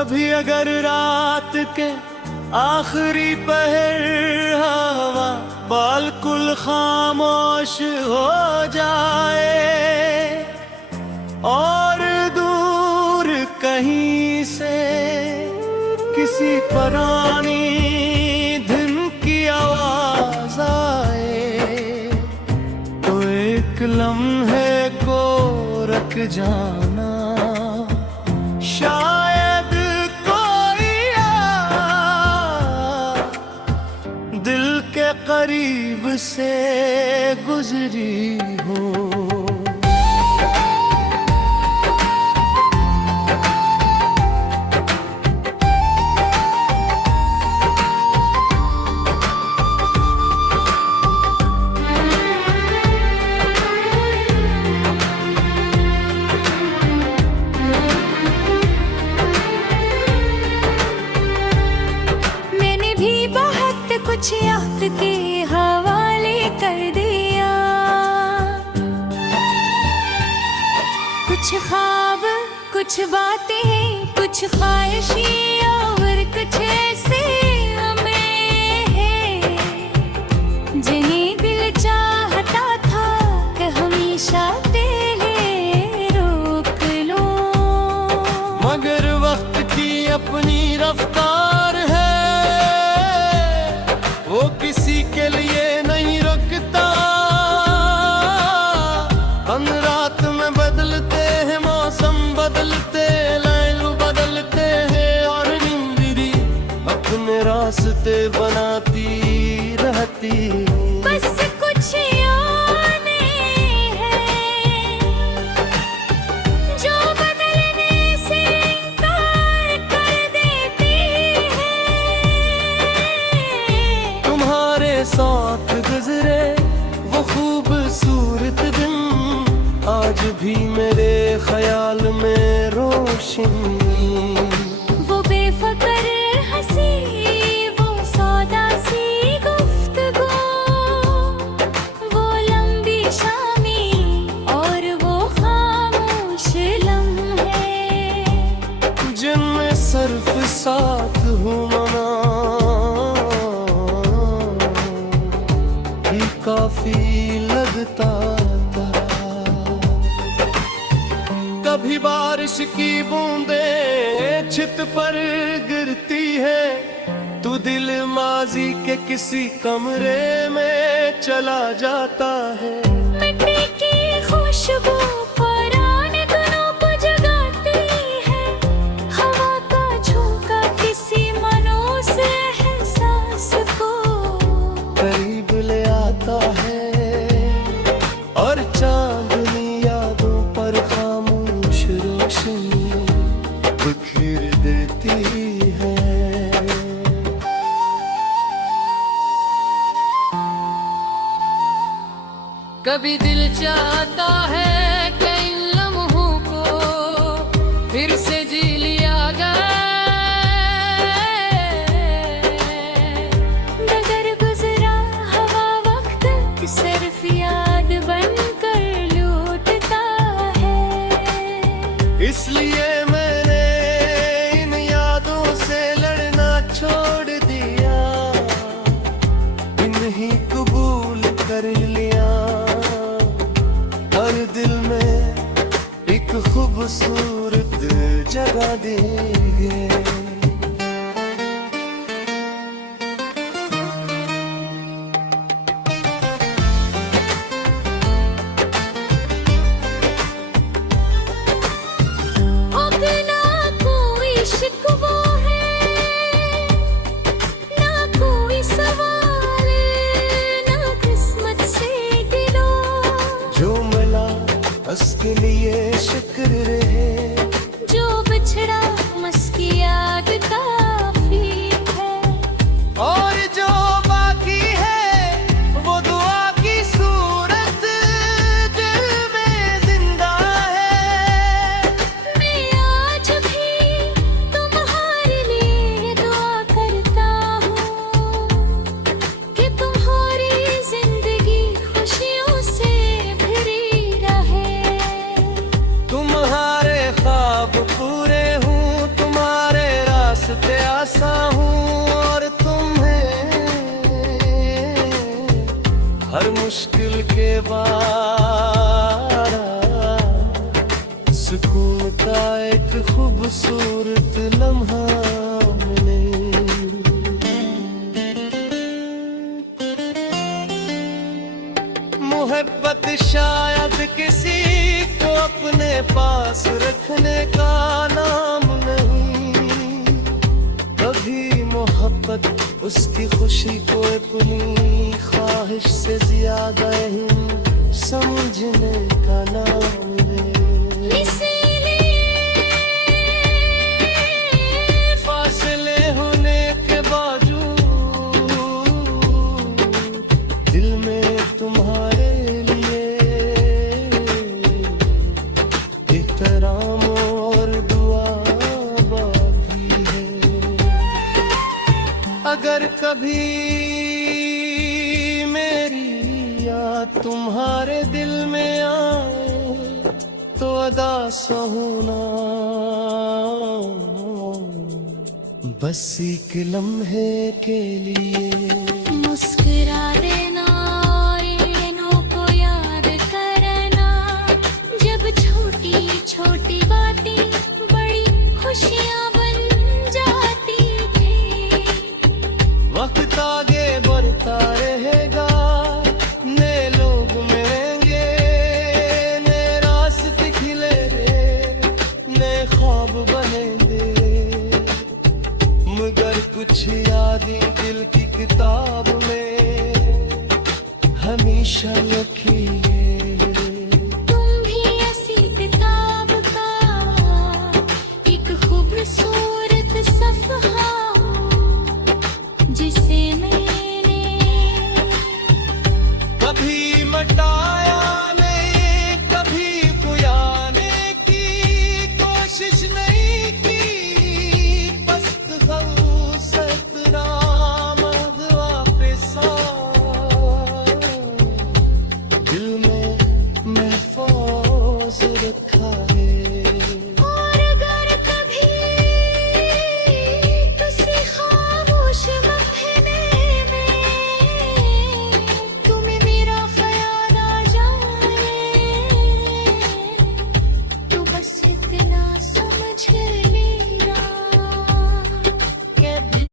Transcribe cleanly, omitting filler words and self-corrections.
कभी अगर रात के आखिरी पहर हवा बिल्कुल खामोश हो जाए और दूर कहीं से किसी पुरानी धुन की आवाज आए, तो एक लम्हे को रख जाना, शायद कोई दिल के करीब से गुजरी हो। कुछ याद के हवाले कर दिया, कुछ ख्वाब, कुछ बातें, कुछ ख्वाहिशें और कुछ ऐसे हमें है जिन्हें दिल चाहता था कि हमेशा तेरे रोक लो, मगर वक्त की अपनी रफ्तार है, वो किसी के लिए नहीं रुकता। हम रात में बदलते हैं, मौसम बदलते, लैल बदलते हैं और नींद अपने रास्ते बनाती रहती। बस कुछ यादें हैं जो बदलने से इनकार कर देती हैं। तुम्हारे साथ गुजरे वो खूबसूरत दिन आज भी मेरे ख्याल में रोशन, वो बेफिक्र हंसी, वो सौदा सी गुफ्तगू, वो लंबी शामें और वो खामोश लम्हे जिनमें सिर्फ साथ हूँ मना ही काफी लगता था। कभी बारिश की बूंदें छित पर गिरती है, तू दिल माजी के किसी कमरे में चला जाता है। मिट्टी की खुशबू पुराने दिनों को जगाती है, हवा का झोंका किसी मनोस एहसास को करीब ले आता है और चांदनी यादों पर खामोश रोशनी बिखेर देती है। कभी दिल चाहता है कि इन लम्हों को फिर से जी लिया जाए, नगर गुजरा हवा वक्त सिर्फ याद बनकर लौटता है। इसलिए मैंने इन यादों से लड़ना छोड़ दिया, इन्हीं कबूल कर लिया, हर दिल में एक खूबसूरत जगह देंगे। अब ना कोई शिकवा है, ना कोई सवाल, ना किस्मत से गिलो, जो मिला उसके लिए शुक्र रहे, जो बिछड़ा मस्किया मुश्किल के बाद सुकून का एक खूबसूरत लम्हा मिले। मोहब्बत शायद किसी को अपने पास रखने का नाम नहीं, कभी मोहब्बत उसकी खुशी को अपनी ख्वाहिश से ज्यादा अहम समझने का नाम है। इसीलिए फासले होने के बावजूद दिल में तुम्हारे लिए एहतराम और दुआ बाकी है। अगर कभी मेरी याद तुम्हारे दिल में आए तो अदा होना बस एक लम्हे के लिए। मुस्कुरा देना और इन्हों को याद करना, जब छोटी छोटी बातें बड़ी खुशियाँ बन जाती थी। वक्त आगे बढ़ता रहेगा, नए लोग मिलेंगे, नए रास्ते खिलेंगे, नए ख्वाब बनेंगे, मगर कुछ यादें दिल की किताब में हमेशा लिखी है।